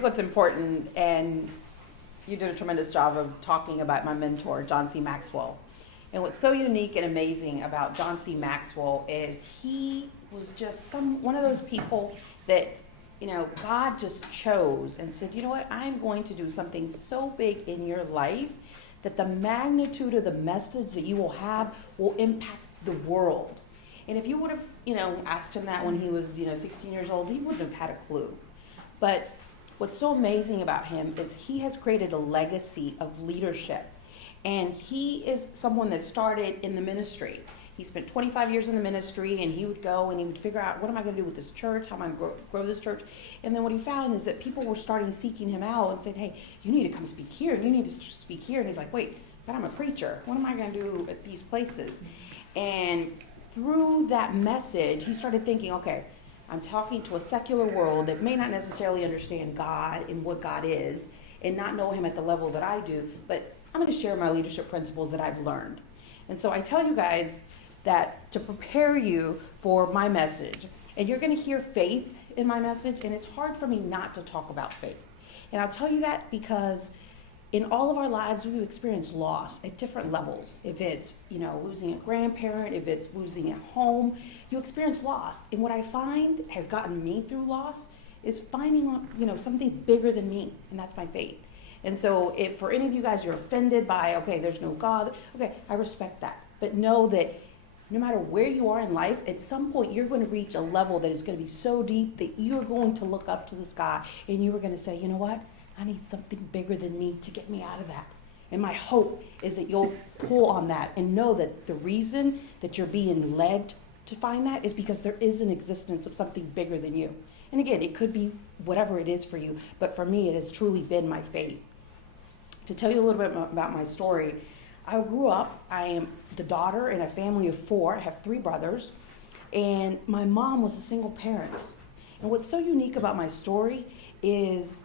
think what's important, and you did a tremendous job of talking about my mentor, John C. Maxwell. And what's so unique and amazing about John C. Maxwell is he was just one of those people that, God just chose and said, you know what, I'm going to do something so big in your life that the magnitude of the message that you will have will impact the world. And if you would have, asked him that when he was, 16 years old, he wouldn't have had a clue. But what's so amazing about him is he has created a legacy of leadership. And he is someone that started in the ministry. He spent 25 years in the ministry, and he would go and he would figure out, what am I going to do with this church? How am I going to grow this church? And then what he found is that people were starting seeking him out and saying, hey, you need to come speak here, and you need to speak here. And he's like, wait, but I'm a preacher. What am I going to do at these places? And through that message, he started thinking, okay, I'm talking to a secular world that may not necessarily understand God and what God is and not know him at the level that I do, but I'm going to share my leadership principles that I've learned. And so I tell you guys that to prepare you for my message, and you're going to hear faith in my message, and it's hard for me not to talk about faith. And I'll tell you that because in all of our lives, we've experienced loss at different levels. If it's, losing a grandparent, if it's losing a home, you experience loss. And what I find has gotten me through loss is finding, something bigger than me, and that's my faith. And so if for any of you guys you're offended by, okay, there's no God, okay, I respect that. But know that no matter where you are in life, at some point you're going to reach a level that is going to be so deep that you're going to look up to the sky and you are going to say, you know what? I need something bigger than me to get me out of that. And my hope is that you'll pull on that and know that the reason that you're being led to find that is because there is an existence of something bigger than you. And again, it could be whatever it is for you, but for me, it has truly been my faith. To tell you a little bit about my story, I grew up, I am the daughter in a family of 4. I have 3 brothers, and my mom was a single parent. And what's so unique about my story is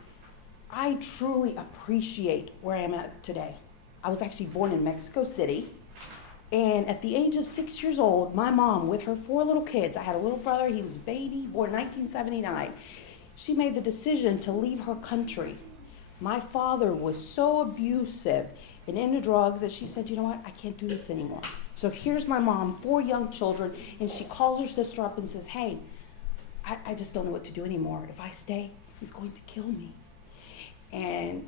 I truly appreciate where I am at today. I was actually born in Mexico City, and at the age of 6 years old, my mom, with her 4 little kids, I had a little brother, he was a baby, born 1979, she made the decision to leave her country. My father was so abusive and into drugs that she said, you know what, I can't do this anymore. So here's my mom, 4 young children, and she calls her sister up and says, hey, I just don't know what to do anymore. If I stay, he's going to kill me. And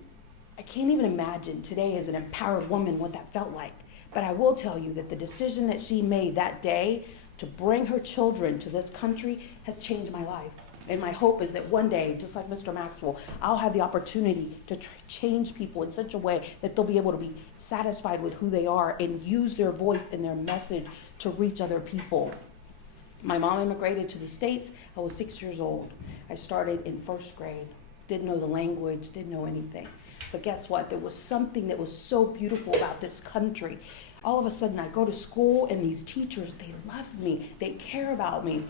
I can't even imagine today as an empowered woman what that felt like. But I will tell you that the decision that she made that day to bring her children to this country has changed my life. And my hope is that one day, just like Mr. Maxwell, I'll have the opportunity to change people in such a way that they'll be able to be satisfied with who they are and use their voice and their message to reach other people. My mom immigrated to the States. I was 6 years old. I started in 1st grade. Didn't know the language, didn't know anything. But guess what? There was something that was so beautiful about this country. All of a sudden, I go to school, and these teachers, they love me. They care about me.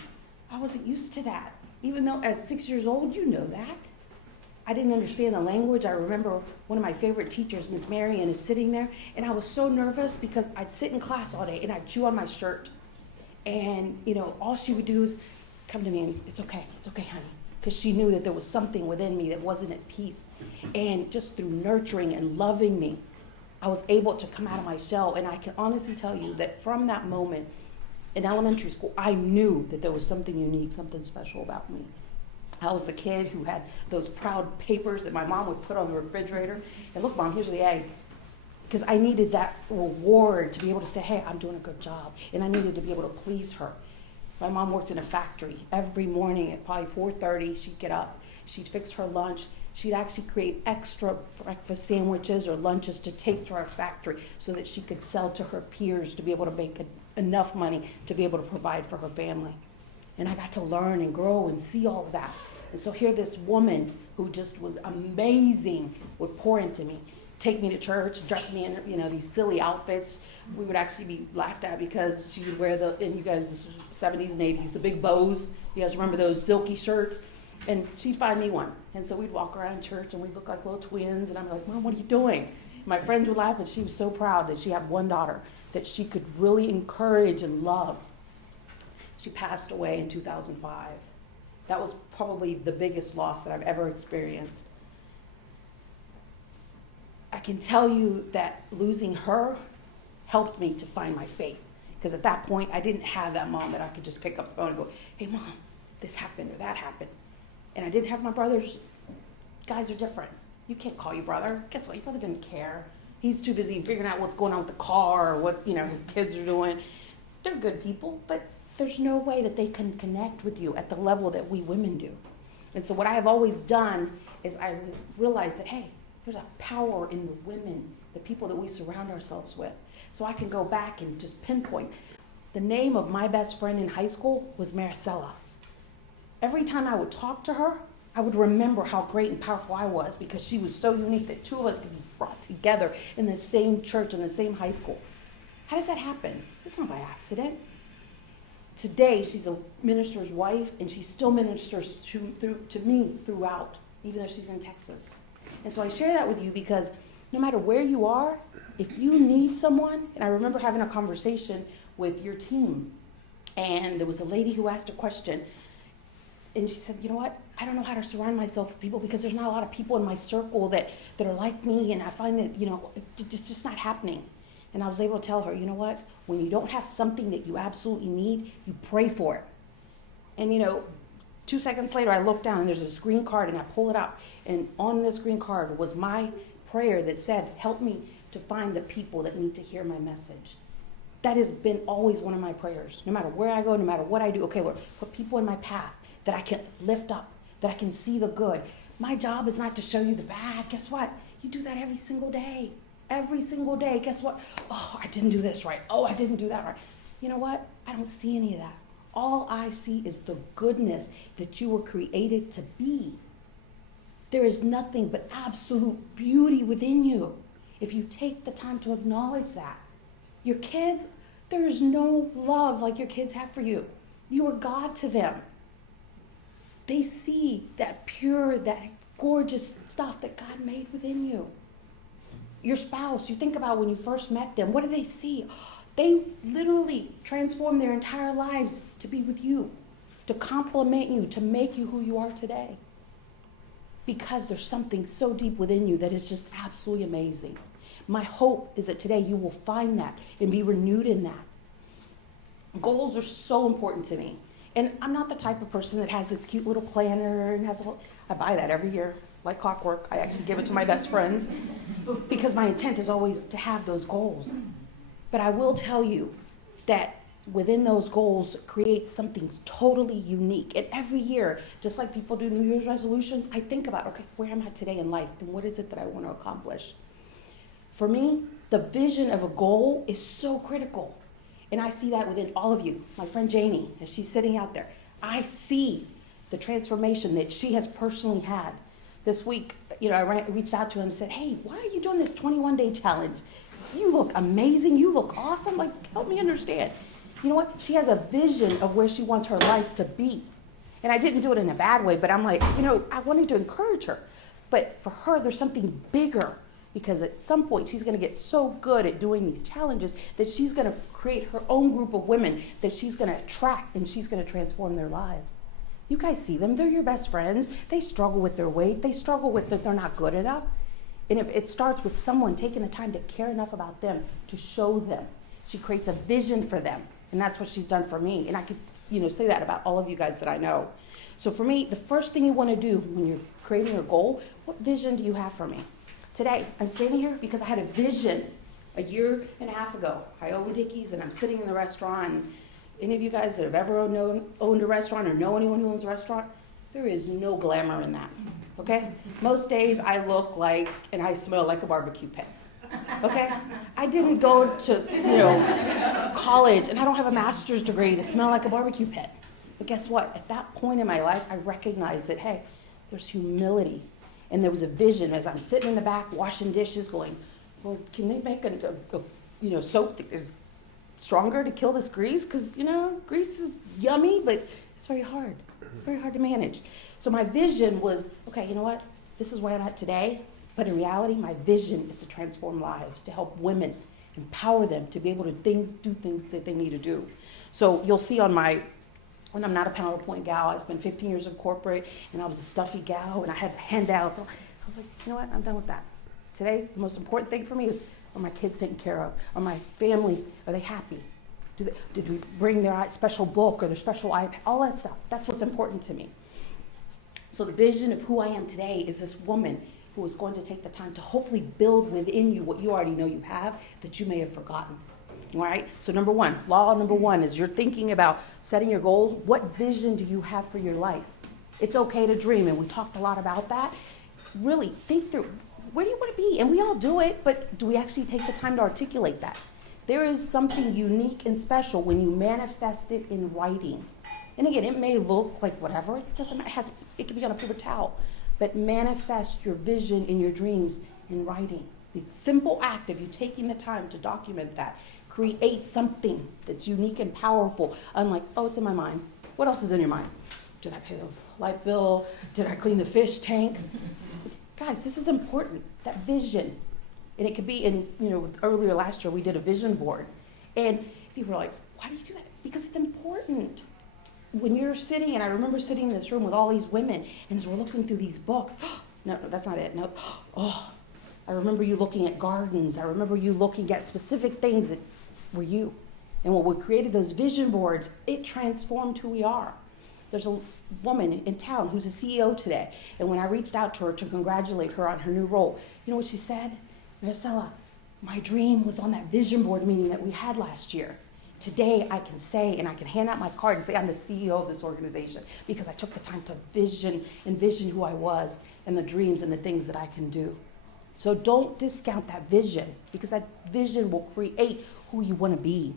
I wasn't used to that. Even though at 6 years old, you know that. I didn't understand the language. I remember one of my favorite teachers, Miss Marion, is sitting there, and I was so nervous because I'd sit in class all day, and I'd chew on my shirt. And, all she would do is come to me and, it's okay, honey. Because she knew that there was something within me that wasn't at peace. And just through nurturing and loving me, I was able to come out of my shell. And I can honestly tell you that from that moment in elementary school, I knew that there was something unique, something special about me. I was the kid who had those proud papers that my mom would put on the refrigerator. And look, Mom, here's the egg. Because I needed that reward to be able to say, hey, I'm doing a good job. And I needed to be able to please her. My mom worked in a factory. Every morning at probably 4:30, she'd get up. She'd fix her lunch. She'd actually create extra breakfast sandwiches or lunches to take to our factory so that she could sell to her peers to be able to make enough money to be able to provide for her family. And I got to learn and grow and see all of that. And so here this woman who just was amazing would pour into me, take me to church, dress me in these silly outfits. We would actually be laughed at because she would wear and you guys, this was 70s and 80s, the big bows. You guys remember those silky shirts? And she'd find me one. And so we'd walk around church and we'd look like little twins. And I'm like, Mom, what are you doing? My friends would laugh, but she was so proud that she had one daughter that she could really encourage and love. She passed away in 2005. That was probably the biggest loss that I've ever experienced. I can tell you that losing her helped me to find my faith. Because at that point, I didn't have that mom that I could just pick up the phone and go, hey, Mom, this happened or that happened. And I didn't have my brothers. Guys are different. You can't call your brother. Guess what? Your brother didn't care. He's too busy figuring out what's going on with the car or what, his kids are doing. They're good people, but there's no way that they can connect with you at the level that we women do. And so what I have always done is I realized that, hey, there's a power in the women, the people that we surround ourselves with. So I can go back and just pinpoint. The name of my best friend in high school was Maricela. Every time I would talk to her, I would remember how great and powerful I was because she was so unique that two of us could be brought together in the same church, in the same high school. How does that happen? It's not by accident. Today, she's a minister's wife, and she still ministers to me throughout, even though she's in Texas. And so I share that with you because no matter where you are, if you need someone, and I remember having a conversation with your team, and there was a lady who asked a question, and she said, you know what, I don't know how to surround myself with people because there's not a lot of people in my circle that are like me, and I find that, it's just not happening. And I was able to tell her, you know what, when you don't have something that you absolutely need, you pray for it. And 2 seconds later, I look down and there's a screen card and I pull it out. And on this screen card was my prayer that said, help me to find the people that need to hear my message. That has been always one of my prayers. No matter where I go, no matter what I do, okay, Lord, put people in my path that I can lift up, that I can see the good. My job is not to show you the bad. Guess what? You do that every single day. Every single day. Guess what? Oh, I didn't do this right. Oh, I didn't do that right. You know what? I don't see any of that. All I see is the goodness that you were created to be. There is nothing but absolute beauty within you. If you take the time to acknowledge that. Your kids, there is no love like your kids have for you. You are God to them. They see that pure, that gorgeous stuff that God made within you. Your spouse, you think about when you first met them, what do they see? They literally transform their entire lives to be with you, to complement you, to make you who you are today. Because there's something so deep within you that is just absolutely amazing. My hope is that today you will find that and be renewed in that. Goals are so important to me. And I'm not the type of person that has this cute little planner and I buy that every year, like clockwork. I actually give it to my best friends because my intent is always to have those goals. But I will tell you that within those goals create something totally unique. And every year, just like people do New Year's resolutions, I think about, okay, where am I today in life and what is it that I want to accomplish? For me, the vision of a goal is so critical. And I see that within all of you. My friend Janie, as she's sitting out there, I see the transformation that she has personally had. This week, I reached out to her and said, hey, why are you doing this 21-day challenge? You look amazing. You look awesome. Like, help me understand. You know what? She has a vision of where she wants her life to be. And I didn't do it in a bad way, but I'm like, I wanted to encourage her. But for her, there's something bigger. Because at some point, she's going to get so good at doing these challenges that she's going to create her own group of women that she's going to attract and she's going to transform their lives. You guys see them. They're your best friends. They struggle with their weight. They struggle with that they're not good enough. And if it starts with someone taking the time to care enough about them, to show them. She creates a vision for them. And that's what she's done for me. And I could say that about all of you guys that I know. So for me, the first thing you want to do when you're creating a goal, what vision do you have for me? Today, I'm standing here because I had a vision a year and a half ago. I own Dickies and I'm sitting in the restaurant. And any of you guys that have ever owned a restaurant or know anyone who owns a restaurant, there is no glamour in that, okay? Most days I look like and I smell like a barbecue pit, okay? I didn't go to, college and I don't have a master's degree to smell like a barbecue pit. But guess what? At that point in my life, I recognized that, hey, there's humility. And there was a vision as I'm sitting in the back washing dishes going, well, can they make a soap that is stronger to kill this grease? Because, grease is yummy, but it's very hard. It's very hard to manage. So my vision was, okay, you know what? This is where I'm at today. But in reality, my vision is to transform lives, to help women, empower them to be able to do things that they need to do. So you'll see when I'm not a PowerPoint gal, I spent 15 years in corporate, and I was a stuffy gal, and I had handouts. I was like, you know what? I'm done with that. Today, the most important thing for me is, are my kids taken care of? Are my family, are they happy? Did we bring their special book or their special iPad? All that stuff. That's what's important to me. So the vision of who I am today is this woman who is going to take the time to hopefully build within you what you already know you have that you may have forgotten. All right? So law number one is you're thinking about setting your goals. What vision do you have for your life? It's okay to dream, and we talked a lot about that. Really think through, where do you want to be? And we all do it, but do we actually take the time to articulate that? There is something unique and special when you manifest it in writing. And again, it may look like whatever, it doesn't matter, it can be on a paper towel, but manifest your vision in your dreams in writing. The simple act of you taking the time to document that, create something that's unique and powerful, unlike, oh, it's in my mind. What else is in your mind? Did I pay the light bill? Did I clean the fish tank? Guys, this is important, that vision. And it could be earlier last year we did a vision board. And people were like, why do you do that? Because it's important. When you're sitting, and I remember sitting in this room with all these women, and as we're looking through these books, no, that's not it. No, oh, I remember you looking at gardens. I remember you looking at specific things that were you. And when we created those vision boards, it transformed who we are. There's a woman in town who's a CEO today. And when I reached out to her to congratulate her on her new role, you know what she said? Maricela, my dream was on that vision board meeting that we had last year. Today I can say, and I can hand out my card and say I'm the CEO of this organization because I took the time to envision who I was and the dreams and the things that I can do. So don't discount that vision, because that vision will create who you want to be.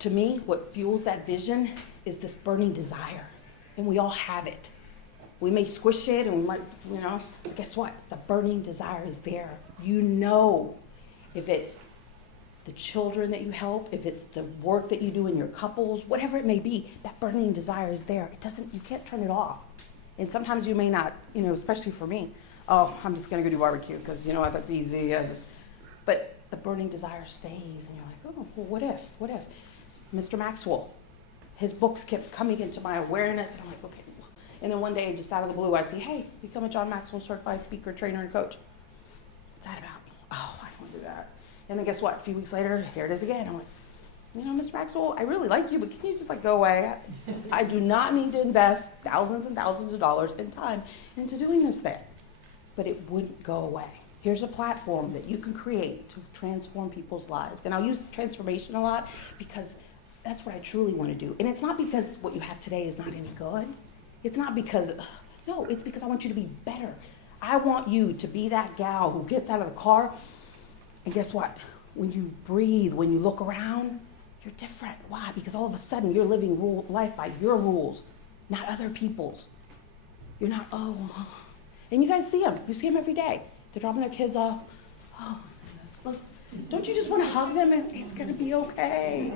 To me, what fuels that vision is this burning desire, and we all have it. We may squish it and we might, guess what? The burning desire is there. You know, if it's the children that you help, if it's the work that you do in your couples, whatever it may be, that burning desire is there. You can't turn it off. And sometimes you may not, especially for me, oh, I'm just gonna go do barbecue because you know what, that's easy. But the burning desire stays, and you're like, oh, well, what if? Mr. Maxwell, his books kept coming into my awareness, and I'm like, okay. And then one day, just out of the blue, I say, hey, become a John Maxwell certified speaker, trainer, and coach. What's that about? Oh, I don't want to do that. And then guess what? A few weeks later, here it is again. I'm like, Mr. Maxwell, I really like you, but can you just go away? I do not need to invest thousands and thousands of dollars in time into doing this thing. But it wouldn't go away. Here's a platform that you can create to transform people's lives. And I'll use transformation a lot because that's what I truly want to do. And it's not because what you have today is not any good. It's not because, no, it's because I want you to be better. I want you to be that gal who gets out of the car, and guess what? When you breathe, when you look around, you're different. Why? Because all of a sudden you're living life by your rules, not other people's. You're not, and you guys see them. You see them every day. They're dropping their kids off. Oh, look, don't you just want to hug them and it's going to be okay?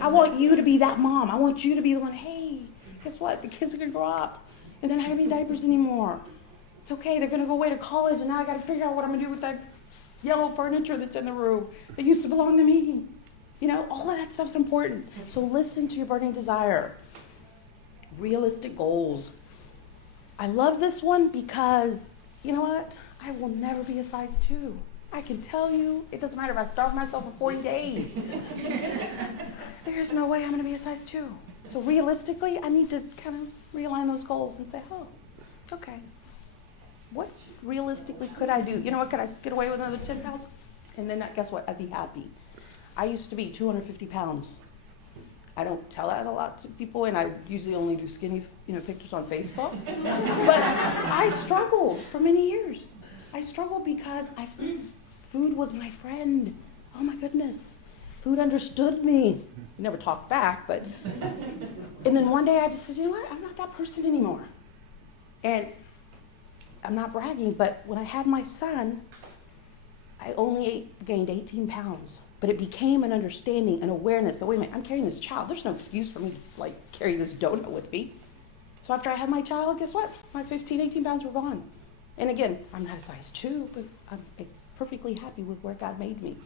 I want you to be that mom. I want you to be the one, hey, guess what? The kids are going to grow up and they're not having diapers anymore. It's okay. They're going to go away to college, and now I got to figure out what I'm going to do with that yellow furniture that's in the room that used to belong to me. All of that stuff's important. So listen to your burning desire. Realistic goals. I love this one because, you know what? I will never be a size 2. I can tell you, it doesn't matter if I starve myself for 40 days. There's no way I'm going to be a size 2. So realistically, I need to kind of realign those goals and say, oh, okay. What realistically could I do? You know what? Could I get away with another 10 pounds? And then guess what? I'd be happy. I used to be 250 pounds. I don't tell that a lot to people, and I usually only do skinny, pictures on Facebook. But I struggled for many years. I struggled because food was my friend. Oh my goodness. Food understood me. Never talked back, but. And then one day I just said, you know what? I'm not that person anymore. And I'm not bragging, but when I had my son, I only gained 18 pounds. But it became an understanding, an awareness that, wait a minute, I'm carrying this child. There's no excuse for me to carry this donut with me. So after I had my child, guess what? My 15, 18 pounds were gone. And again, I'm not a size 2, but I'm perfectly happy with where God made me.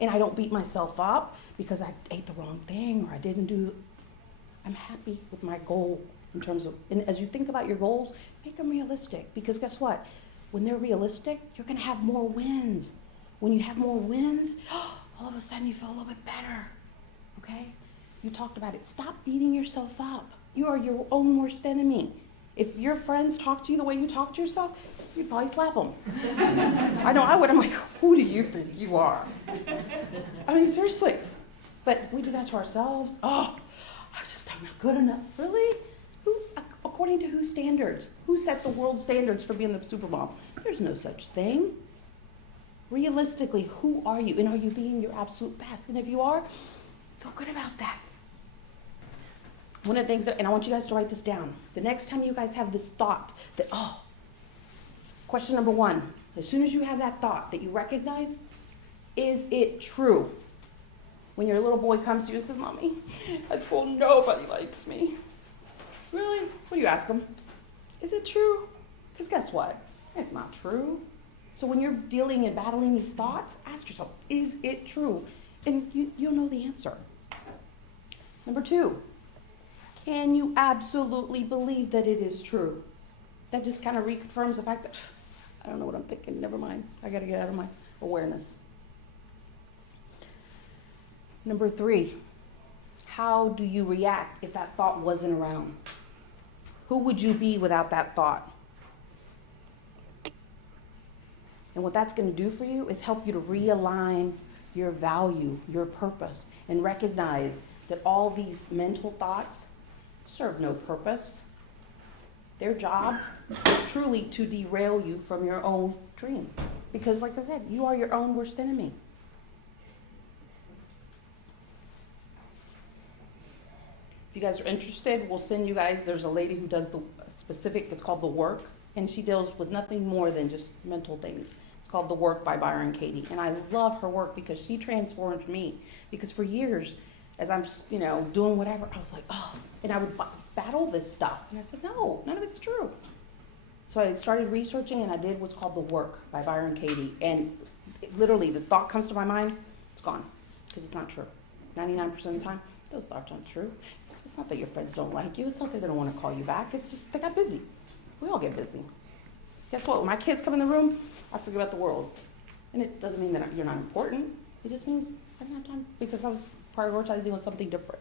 And I don't beat myself up because I ate the wrong thing or I didn't do. I'm happy with my goal in terms of, and as you think about your goals, make them realistic, because guess what? when they're realistic, you're going to have more wins. When you have more wins, all of a sudden you feel a little bit better. Okay? You talked about it. Stop beating yourself up. You are your own worst enemy. If your friends talk to you the way you talk to yourself, you'd probably slap them. I know I would. I'm like, who do you think you are? I mean, seriously. But we do that to ourselves. Oh, I'm not good enough. Really? Who? According to whose standards? Who set the world standards for being the supermom? There's no such thing. Realistically, who are you? And are you being your absolute best? And if you are, feel good about that. One of the things and I want you guys to write this down. The next time you guys have this thought that, question number 1, as soon as you have that thought that you recognize, is it true? When your little boy comes to you and says, Mommy, at school nobody likes me. Really? What do you ask him? Is it true? Because guess what? It's not true. So when you're dealing and battling these thoughts, ask yourself, is it true? And you'll know the answer. Number 2, can you absolutely believe that it is true? That just kind of reconfirms the fact that, I don't know what I'm thinking, never mind. I got to get out of my awareness. Number 3, how do you react if that thought wasn't around? Who would you be without that thought? And what that's going to do for you is help you to realign your value, your purpose, and recognize that all these mental thoughts serve no purpose. Their job is truly to derail you from your own dream. Because like I said, you are your own worst enemy. If you guys are interested, we'll send you guys, there's a lady who does the specific, it's called The Work, and she deals with nothing more than just mental things. It's called The Work by Byron Katie. And I love her work because she transformed me. Because for years, as I'm, doing whatever, I was like, and I would battle this stuff. And I said, no, none of it's true. So I started researching and I did what's called The Work by Byron Katie. And literally, the thought comes to my mind, it's gone. Because it's not true. 99% of the time, those thoughts aren't true. It's not that your friends don't like you. It's not that they don't want to call you back. It's just they got busy. We all get busy. Guess what? When my kids come in the room, I forget about the world. And it doesn't mean that you're not important. It just means I didn't have time because I was prioritizing on something different.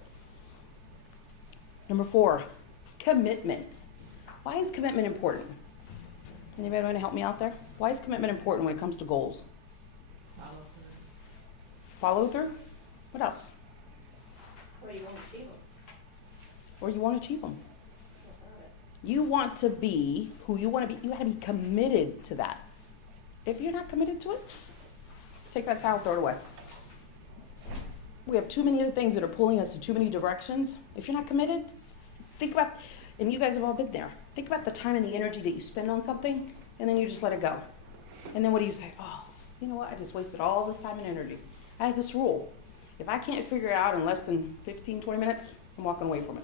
Number 4, commitment. Why is commitment important? Anybody want to help me out there? Why is commitment important when it comes to goals? Follow through? What else? Or you won't achieve them. Or you want to achieve them. You want to be who you want to be. You got to be committed to that. If you're not committed to it, take that towel, throw it away. We have too many other things that are pulling us in too many directions. If you're not committed, think about, and you guys have all been there, think about the time and the energy that you spend on something, and then you just let it go. And then what do you say? Oh, you know what? I just wasted all this time and energy. I have this rule. If I can't figure it out in less than 15, 20 minutes, I'm walking away from it.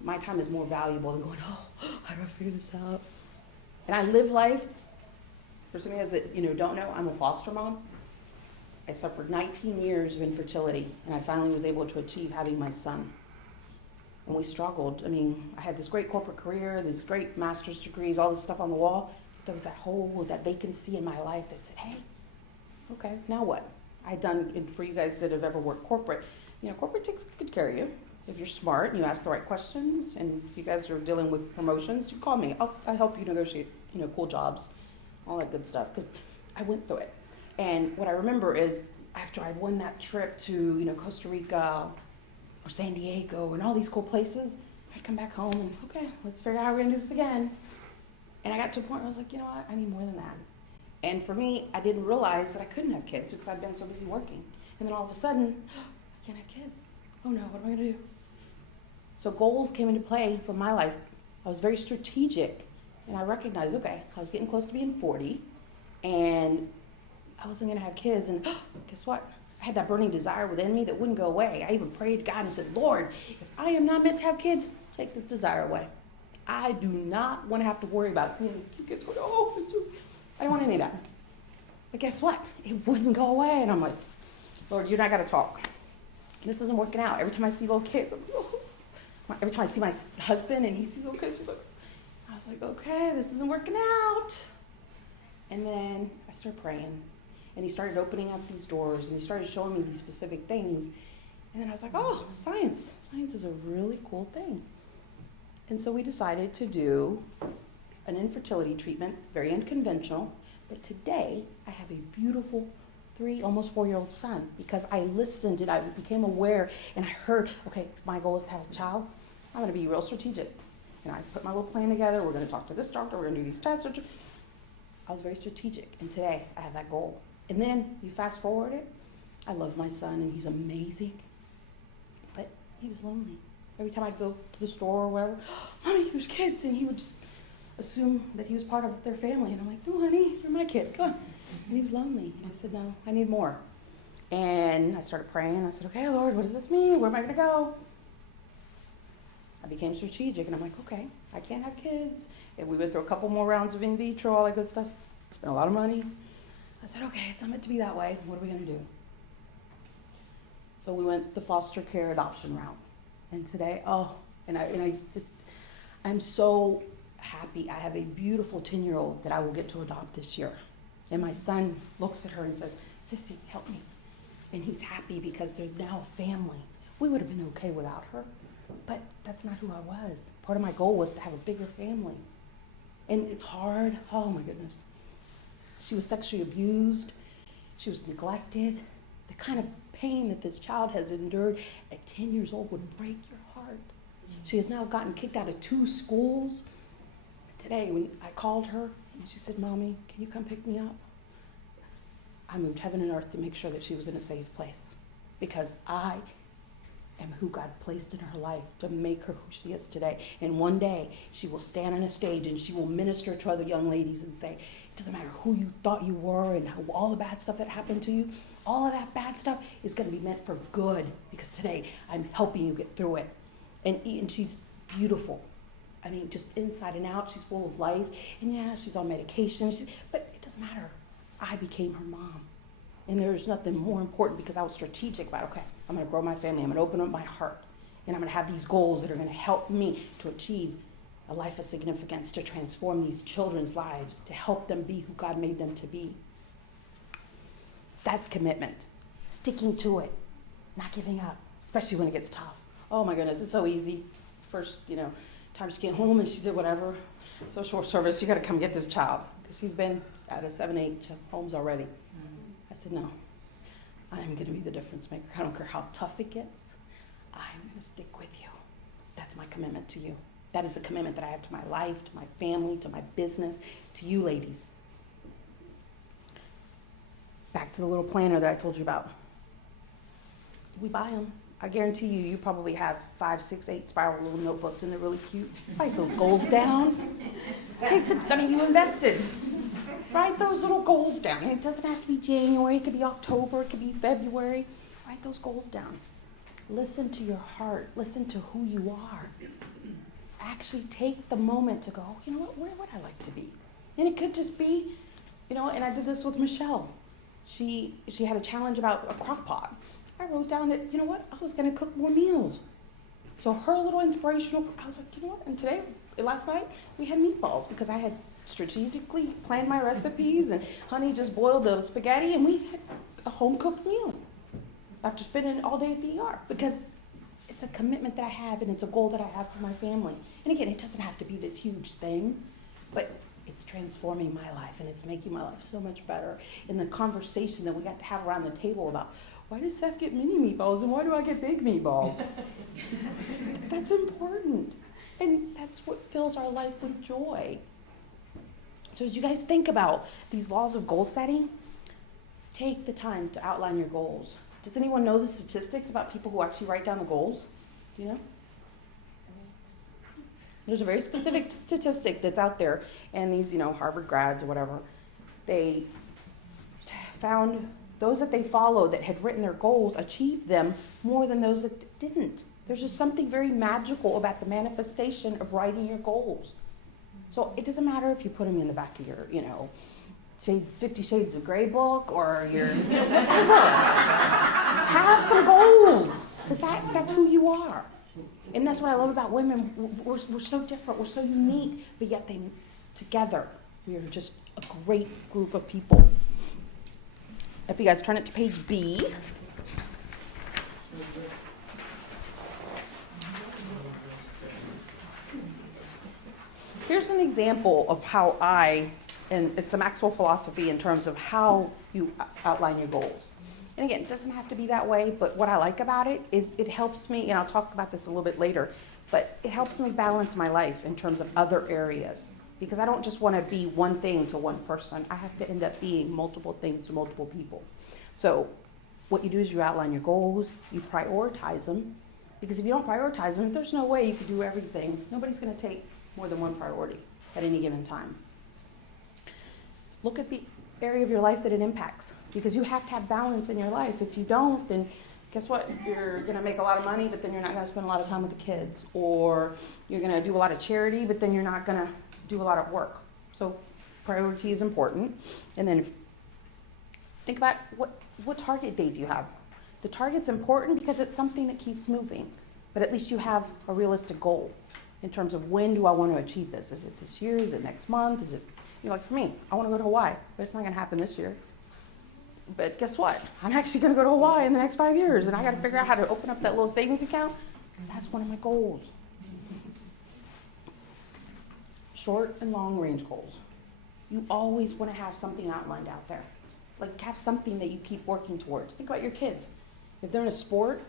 My time is more valuable than going, how do I figure this out? And I live life, for some of you guys that don't know, I'm a foster mom. I suffered 19 years of infertility, and I finally was able to achieve having my son. And we struggled. I mean, I had this great corporate career, these great master's degrees, all this stuff on the wall. There was that hole, that vacancy in my life that said, hey, okay, now what? I'd done, and for you guys that have ever worked corporate, corporate takes good care of you. If you're smart and you ask the right questions, and if you guys are dealing with promotions, you call me. I'll help you negotiate, cool jobs, all that good stuff, because I went through it. And what I remember is after I'd won that trip to, Costa Rica or San Diego and all these cool places, I'd come back home and, okay, let's figure out how we're going to do this again. And I got to a point where I was like, you know what, I need more than that. And for me, I didn't realize that I couldn't have kids because I'd been so busy working. And then all of a sudden, I can't have kids. Oh no, what am I going to do? So goals came into play for my life. I was very strategic. And I recognized, okay, I was getting close to being 40. And I wasn't going to have kids. And guess what? I had that burning desire within me that wouldn't go away. I even prayed to God and said, Lord, if I am not meant to have kids, take this desire away. I do not want to have to worry about seeing these cute kids going, I don't want any of that. But guess what? It wouldn't go away. And I'm like, Lord, you're not going to talk. This isn't working out. Every time I see little kids, I'm like, every time I see my husband and he sees little kids, I was like, okay, this isn't working out. And then I started praying, and he started opening up these doors, and he started showing me these specific things. And then I was like, oh, science. Science is a really cool thing. And so we decided to do an infertility treatment, very unconventional. But today, I have a beautiful 3, almost 4-year-old son, because I listened and I became aware, and I heard, okay, if my goal is to have a child, I'm going to be real strategic. You know, I put my little plan together. We're going to talk to this doctor. We're going to do these tests. I was very strategic, and today I have that goal. And then you fast forward it. I love my son, and he's amazing, but he was lonely. Every time I'd go to the store or wherever, Mommy, there's kids, and he would just assume that he was part of their family. And I'm like, no, honey, you're my kid. Come on. And he was lonely. And I said, no, I need more. And I started praying. I said, okay, Lord, what does this mean? Where am I going to go? I became strategic, and I'm like, okay, I can't have kids. And we went through a couple more rounds of in vitro, all that good stuff. Spent a lot of money. I said, okay, it's not meant to be that way. What are we going to do? So we went the foster care adoption route. And today, I'm so happy. I have a beautiful 10-year-old that I will get to adopt this year. And my son looks at her and says, Sissy, help me. And he's happy because there's now a family. We would have been okay without her, but that's not who I was. Part of my goal was to have a bigger family. And it's hard. Oh my goodness. She was sexually abused. She was neglected. The kind of pain that this child has endured at 10 years old would break your heart. She has now gotten kicked out of 2 schools. Today, when I called her, and she said, Mommy, can you come pick me up? I moved heaven and earth to make sure that she was in a safe place, because I am who God placed in her life to make her who she is today. And one day, she will stand on a stage and she will minister to other young ladies and say, it doesn't matter who you thought you were and all the bad stuff that happened to you, all of that bad stuff is going to be meant for good, because today I'm helping you get through it. And she's beautiful. I mean, just inside and out, she's full of life. And yeah, she's on medication, but it doesn't matter. I became her mom. And there's nothing more important, because I was strategic about, okay, I'm going to grow my family. I'm going to open up my heart. And I'm going to have these goals that are going to help me to achieve a life of significance, to transform these children's lives, to help them be who God made them to be. That's commitment. Sticking to it. Not giving up, especially when it gets tough. Oh my goodness, it's so easy. First, time she came home and she did whatever. Social service, you got to come get this child, because she's been out of 7, 8 homes already. I said, no, I'm going to be the difference maker. I don't care how tough it gets. I'm going to stick with you. That's my commitment to you. That is the commitment that I have to my life, to my family, to my business, to you ladies. Back to the little planner that I told you about. We buy them. I guarantee you probably have 5, 6, 8 spiral little notebooks, and they're really cute. Write those goals down. You invested. Write those little goals down. And it doesn't have to be January. It could be October. It could be February. Write those goals down. Listen to your heart. Listen to who you are. Actually take the moment to go, you know what, where would I like to be? And it could just be, and I did this with Michelle. She had a challenge about a crock pot. I wrote down that, I was going to cook more meals. So her little inspirational, I was like, and last night, we had meatballs, because I had strategically planned my recipes, and honey just boiled the spaghetti, and we had a home-cooked meal after spending all day at the ER, because it's a commitment that I have, and it's a goal that I have for my family. And again, it doesn't have to be this huge thing, but it's transforming my life, and it's making my life so much better. In the conversation that we got to have around the table about, why does Seth get mini meatballs and why do I get big meatballs? That's important. And that's what fills our life with joy. So as you guys think about these laws of goal setting, take the time to outline your goals. Does anyone know the statistics about people who actually write down the goals? Do you know? There's a very specific statistic that's out there, and these, Harvard grads or whatever, they found those that they followed that had written their goals achieved them more than those that didn't. There's just something very magical about the manifestation of writing your goals. So it doesn't matter if you put them in the back of your, 50 Shades of Grey book, or your, whatever. Have some goals, because that's who you are. And that's what I love about women. We're so different. We're so unique, but yet together, we are just a great group of people. If you guys turn it to page B. Here's an example of how and it's the Maxwell philosophy in terms of how you outline your goals. And again, it doesn't have to be that way, but what I like about it is it helps me, and I'll talk about this a little bit later, but it helps me balance my life in terms of other areas. Because I don't just want to be one thing to one person. I have to end up being multiple things to multiple people. So what you do is you outline your goals, you prioritize them, because if you don't prioritize them, there's no way you can do everything. Nobody's going to take more than one priority at any given time. Look at the area of your life that it impacts, because you have to have balance in your life. If you don't, then guess what? You're going to make a lot of money, but then you're not going to spend a lot of time with the kids. Or you're going to do a lot of charity, but then you're not going to do a lot of work. So priority is important. And then think about what target date do you have? The target's important because it's something that keeps moving, but at least you have a realistic goal in terms of when do I want to achieve this? Is it this year? Is it next month? Is it, like for me, I want to go to Hawaii, but it's not going to happen this year. But guess what? I'm actually going to go to Hawaii in the next 5 years, and I got to figure out how to open up that little savings account because that's one of my goals. Short and long range goals. You always want to have something outlined out there. Like have something that you keep working towards. Think about your kids. If they're in a sport,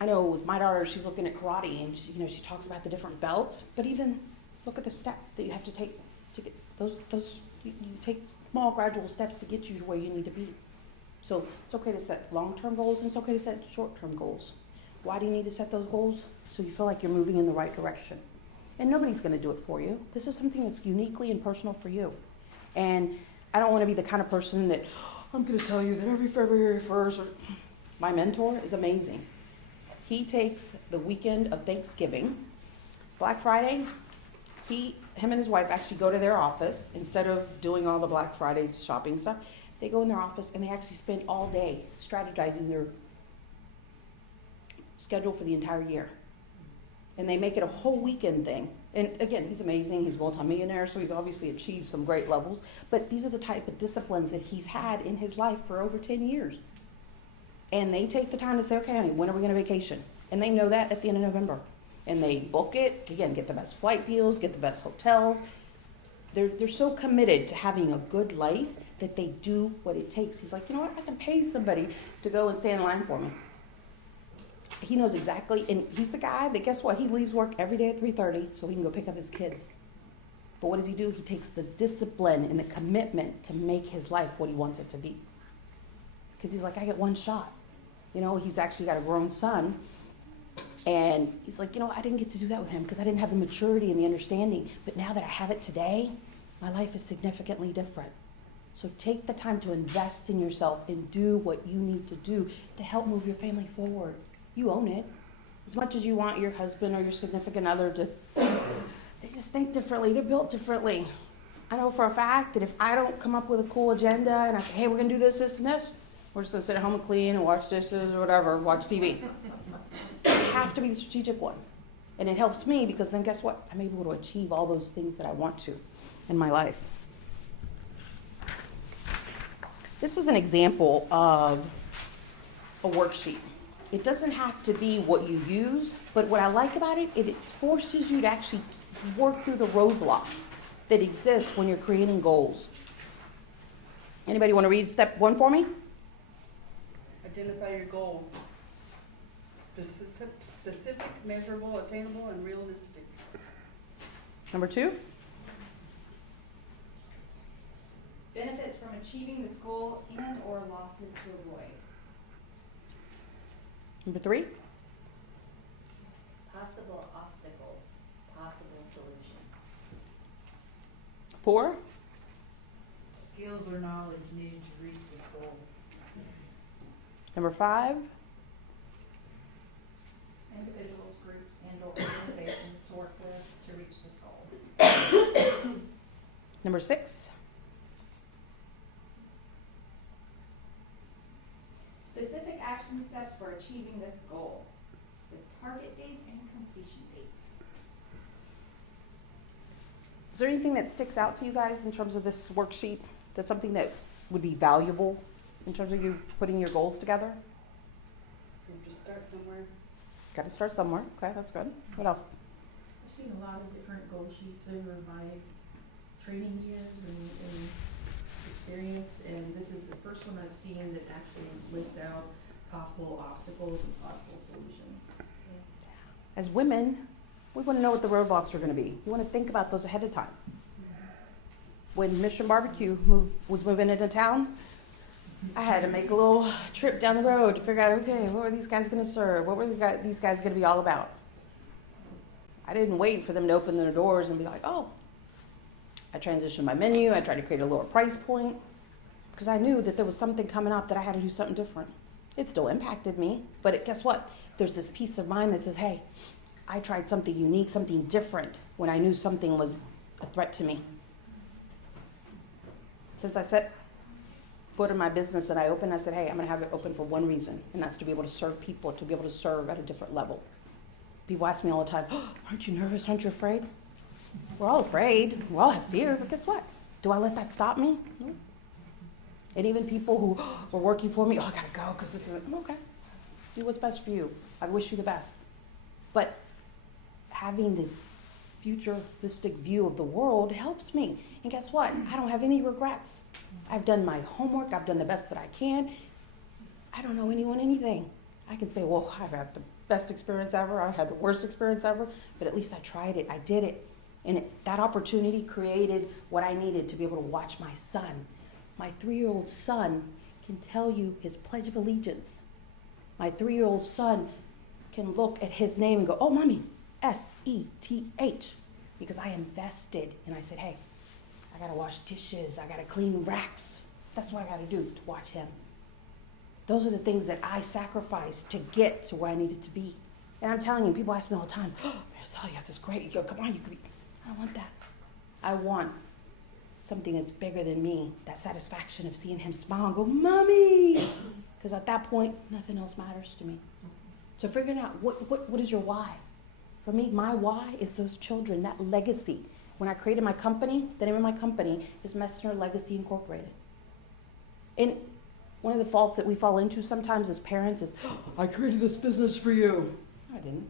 I know with my daughter, she's looking at karate and she talks about the different belts, but even look at the step that you have to take to get you take small gradual steps to get you to where you need to be. So it's okay to set long-term goals and it's okay to set short-term goals. Why do you need to set those goals? So you feel like you're moving in the right direction. And nobody's going to do it for you. This is something that's uniquely and personal for you. And I don't want to be the kind of person that, I'm going to tell you that every February 1st, my mentor is amazing. He takes the weekend of Thanksgiving, Black Friday, him and his wife actually go to their office. Instead of doing all the Black Friday shopping stuff, they go in their office and they actually spend all day strategizing their schedule for the entire year. And they make it a whole weekend thing. And again, he's amazing. He's a multimillionaire, so he's obviously achieved some great levels. But these are the type of disciplines that he's had in his life for over 10 years. And they take the time to say, okay, honey, when are we going to vacation? And they know that at the end of November. And they book it, again, get the best flight deals, get the best hotels. They're so committed to having a good life that they do what it takes. He's like, you know what, I can pay somebody to go and stand in line for me. He knows exactly, and he's the guy that, guess what, he leaves work every day at 3:30 so he can go pick up his kids. But what does he do? He takes the discipline and the commitment to make his life what he wants it to be. Because he's like, I get one shot. He's actually got a grown son. And he's like, I didn't get to do that with him because I didn't have the maturity and the understanding. But now that I have it today, my life is significantly different. So take the time to invest in yourself and do what you need to do to help move your family forward. You own it. As much as you want your husband or your significant other to, they just think differently. They're built differently. I know for a fact that if I don't come up with a cool agenda and I say, hey, we're going to do this, this, and this, we're just going to sit at home and clean and watch dishes or whatever, watch TV. You have to be the strategic one. And it helps me because then guess what? I'm able to achieve all those things that I want to in my life. This is an example of a worksheet. It doesn't have to be what you use, but what I like about it, it forces you to actually work through the roadblocks that exist when you're creating goals. Anybody want to read step 1 for me? Identify your goal. Specific, measurable, attainable, and realistic. Number 2? Benefits from achieving this goal and or losses to avoid. Number 3? Possible obstacles, possible solutions. 4? Skills or knowledge needed to reach this goal. Number 5? Individuals, groups, and or organizations to work with to reach this goal. Number 6? Specific action steps for achieving this goal with target dates and completion dates. Is there anything that sticks out to you guys in terms of this worksheet? That's something that would be valuable in terms of you putting your goals together? Just start somewhere. Got to start somewhere. Okay, that's good. What else? I've seen a lot of different goal sheets over my training years and experience, and this is the first one I've seen that actually lists out possible obstacles and possible solutions. As women, we want to know what the roadblocks are going to be. We want to think about those ahead of time. When Mission Barbecue was moving into town, I had to make a little trip down the road to figure out, okay, what were these guys going to serve? What were these guys going to be all about? I didn't wait for them to open their doors and be like, oh. I transitioned my menu. I tried to create a lower price point because I knew that there was something coming up that I had to do something different. It still impacted me, but guess what? There's this peace of mind that says, hey, I tried something unique, something different when I knew something was a threat to me. Since I set foot in my business and I opened, I said, hey, I'm going to have it open for one reason, and that's to be able to serve people, to be able to serve at a different level. People ask me all the time, oh, aren't you nervous? Aren't you afraid? We're all afraid. We all have fear, but guess what? Do I let that stop me? No. And even people who were working for me, oh, I got to go because this isn't, okay. Do what's best for you. I wish you the best. But having this futuristic view of the world helps me. And guess what? I don't have any regrets. I've done my homework. I've done the best that I can. I don't know anything. I can say, well, I've had the best experience ever. I've had the worst experience ever. But at least I tried it. I did it. And that opportunity created what I needed to be able to watch my son. My 3-year-old son can tell you his Pledge of Allegiance. My 3-year-old son can look at his name and go, oh, Mommy, S-E-T-H. Because I invested and I said, hey, I got to wash dishes. I got to clean racks. That's what I got to do to watch him. Those are the things that I sacrificed to get to where I needed to be. And I'm telling you, people ask me all the time, oh, Maricel, you have this great, come on, you could be. I don't want that. I want something that's bigger than me, that satisfaction of seeing him smile and go, Mommy! Because at that point, nothing else matters to me. So figuring out what is your why? For me, my why is those children, that legacy. When I created my company, the name of my company is Messner Legacy Incorporated. And one of the faults that we fall into sometimes as parents is, oh, I created this business for you. No, I didn't.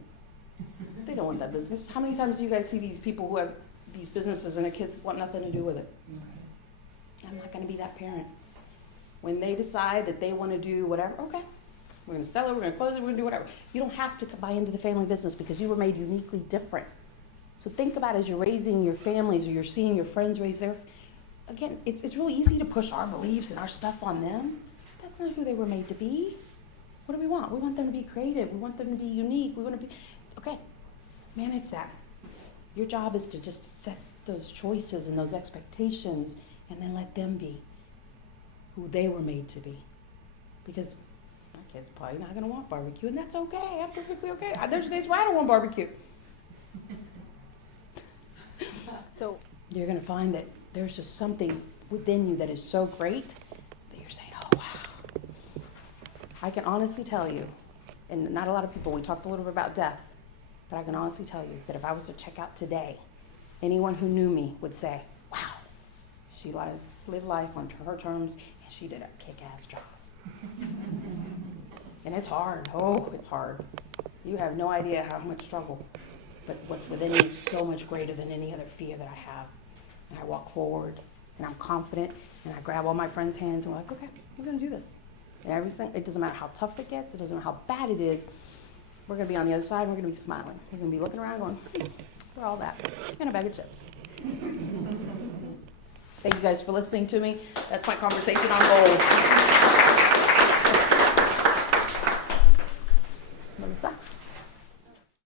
They don't want that business. How many times do you guys see these people who have these businesses and their kids want nothing to do with it? I'm not going to be that parent. When they decide that they want to do whatever, okay, we're going to sell it, we're going to close it, we're going to do whatever. You don't have to buy into the family business because you were made uniquely different. So think about as you're raising your families or you're seeing your friends raise their, again, it's really easy to push our beliefs and our stuff on them. That's not who they were made to be. What do we want? We want them to be creative. We want them to be unique. We want to be, okay, manage that. Your job is to just set those choices and those expectations and then let them be who they were made to be. Because my kid's probably not going to want barbecue, and that's okay. I'm perfectly okay. There's days where I don't want barbecue. So you're going to find that there's just something within you that is so great that you're saying, oh, wow. I can honestly tell you, and not a lot of people, we talked a little bit about death, but I can honestly tell you that if I was to check out today, anyone who knew me would say, wow, she lived life on her terms, and she did a kick-ass job. And it's hard. Oh, it's hard. You have no idea how much struggle. But what's within me is so much greater than any other fear that I have. And I walk forward, and I'm confident, and I grab all my friends' hands, and we're like, okay, we're going to do this. And everything, it doesn't matter how tough it gets, it doesn't matter how bad it is, we're going to be on the other side, and we're going to be smiling. We're going to be looking around going, we're all that. And a bag of chips. Thank you guys for listening to me. That's my conversation on goals. Melissa?